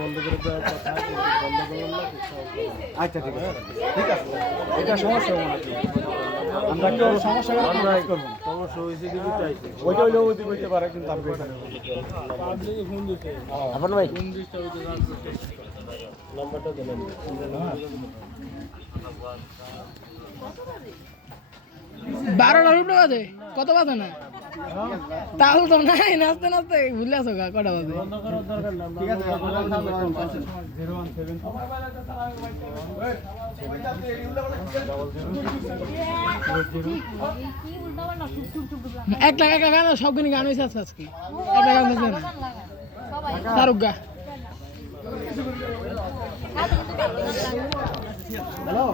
বন্ধ করে দেওয়ার কথা, বন্ধ করলাম না। আচ্ছা ঠিক আছে, ঠিক আছে, এটা সমস্যা হবে না। আমরা কেউ সমস্যা করবো, সমস্যা হয়েছে কিন্তু চাইছি ওইটা হইলেও ওই বলতে পারে, কিন্তু আপনি এখানে ফোন দিতে আপনার ভাই ফোন দিতে নাম্বারটা দিলেন বারোটা রুটো বাজে, কত বাজে না তাহলে তো নাই, নাচতে নাচতে ভুলে আসো গা কটা বাজে। বন্ধ করার দরকার না। ঠিক আছে, 017 একটা একটা গান সবগুলি গান হয়েছে আজকে, একটা গান হয়েছে না শাহরুখ গা। হ্যালো।